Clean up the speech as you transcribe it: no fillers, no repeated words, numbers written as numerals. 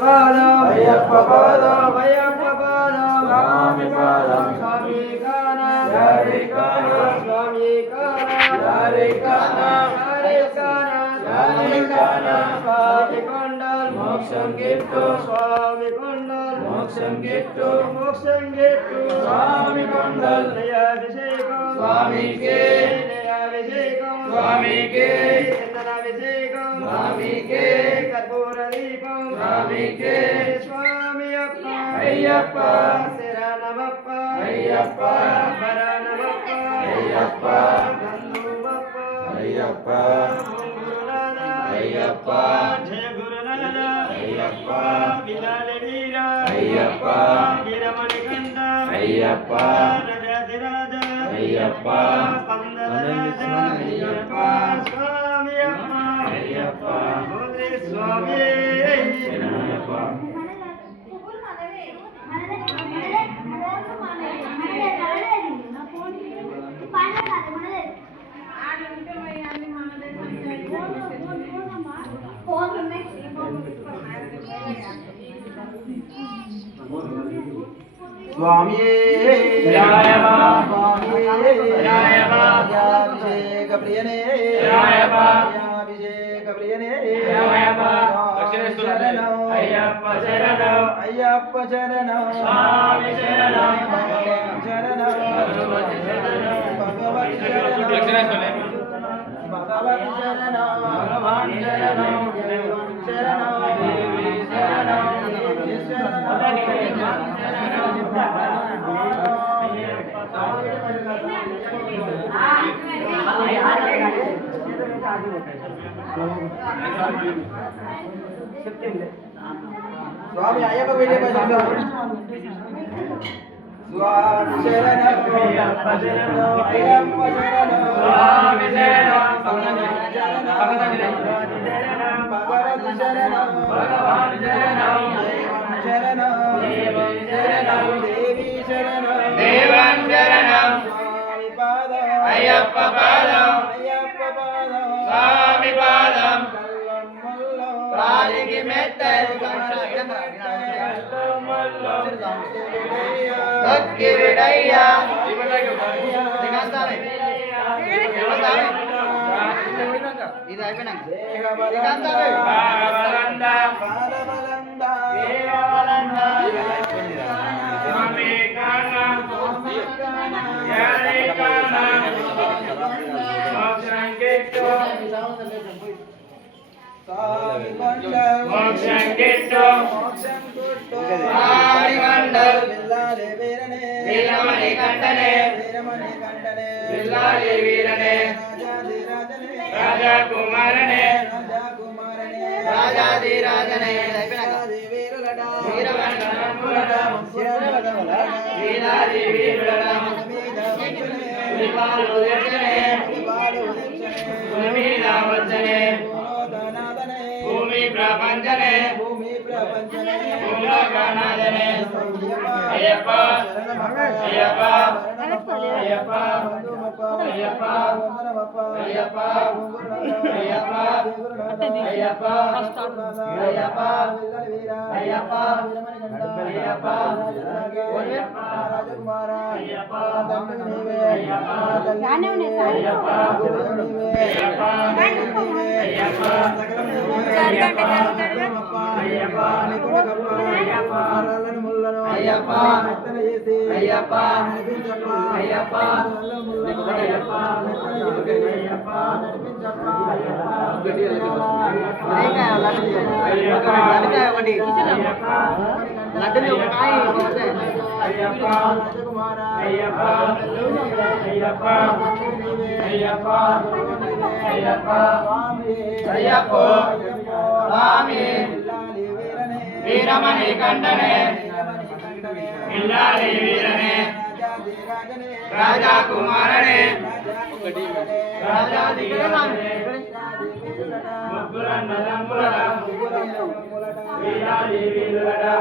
పాదం అయ్యప్ప పాదం అయ్యప్ప పాదం స్వామి పాదం స్వామి కాన హరి కాన స్వామి కాన హరి కాన హరి కాన హరి కాన స్వామి కొండల్ మోక్షం గిట్టు స్వామి కొండల్ మోక్షం గిట్టు మోక్షం గిట్టు స్వామి కొండల్ అభిషేకం స్వామికే అభిషేకం స్వామికే చందనాభిషేకం స్వామికే కర్పూర దీపం స్వామికే స్వామి అప్ప అయ్యప్ప శరణమప్ప అయ్యప్ప శరణమప్ప అయ్యప్ప నందుమప్ప అయ్యప్ప గురునాథ అయ్యప్ప జయ గురునాథ అయ్యప్ప విలాలి వీర అయ్యప్ప వీరమణి కంఠ అయ్యప్ప రాజాధిరాజ అయ్యప్ప పందల రాజ అయ్యప్ప స్వామి అప్ప అయ్యప్ప భోజే స్వామి శరణయ్యప్ప స్వామి అభిషేక ప్రియనే అభిషేక ప్రియనే శరణం అయ్యప్ప శరణం అయ్యప్ప శరణం స్వామి శరణం శరణం భగవతి శరణం భగవతి శరణం భగవాన్ శరణం శరణం దేవి శరణం దేవి శరణం స్వామి అయ్యప్ప పెట్టే స్వామి శరణం అయ్యప్ప శరణం అయ్యప్ప శరణం స్వామి శరణం భగవతి శరణం భగవాన్ శరణం శరణం శరణం దేవి శరణం దేవం శరణం స్వామి పాదం అయ్యప్ప పాదం అయ్యప్ప పాదం స్వామి పాదం కల్లం ముల్లం కాలికి మెత్తలు భక్తివిడయ్యా ఇది అయిపోయినాక బాలబలంద బాలబలంద దేవబలంద స్వామి కాన హరి కాన మోక్షం గిట్టు స్వామి కొండల్ మోక్షం గిట్టు మోక్షం గుట్టు స్వామి కొండల్ పిల్లాలి వీరనే వీరమణి కంఠనే వీరమణి కంఠనే పిల్లాలి వీరనే రాజాధిరాజనే రాజా కుమారనే రాజా కుమారనే రాజాధిరాజనే వీరాది వీరులడా వీరవందనములడా శరణవదములడా వీరాది వీరులడా మీద వచ్చనే పులిపాలు తెచ్చనే బాలు వచ్చనే భూమిద వచ్చనే భూలోకనాథనే భూమి ప్రపంచనే భూమి ప్రపంచనే భూలోకనాథనే అయ్యప్ప అయ్యప్ప అయ్యప్ప అయ్యప్ప అయ్యప్ప అయ్యప్ప అయ్యప్ప అయ్యప్ప అయ్యప్ప అయ్యప్ప రాజకుమార అయ్యప్ప తండ్రి నీవే అయ్యప్ప తల్లి నీవే అయ్యప్ప చెరువు నీవే అయ్యప్ప తండ్రి నీవే అయ్యప్ప సకలం నీవే అయ్యప్ప అయ్యప్ప నికులకప్ప అయ్యప్ప రాళ్ళను ముళ్ళను అయ్యప్ప మెత్తన చేసి అయ్యప్ప నడిపించప్ప అయ్యప్ప రాళ్ళ ముళ్ళను అయ్యప్ప మెత్తన చేసి అయ్యప్ప నడిపించప్ప అయ్యప్ప రాజకుమార అయ్యప్ప అయ్యప్ప అయ్యప్ప అయ్యప్ప స్వామి అయ్యప్ప స్వామి పిల్లాలి వీరనే వీరమణి కంఠనే పిల్లాలి వీరనే రాజాధిరాజనే రాజా కుమారనే రాజాది రాజాధిరాజనే ముగ్గురన్నదమ్ములడా వీరాది వీరులడా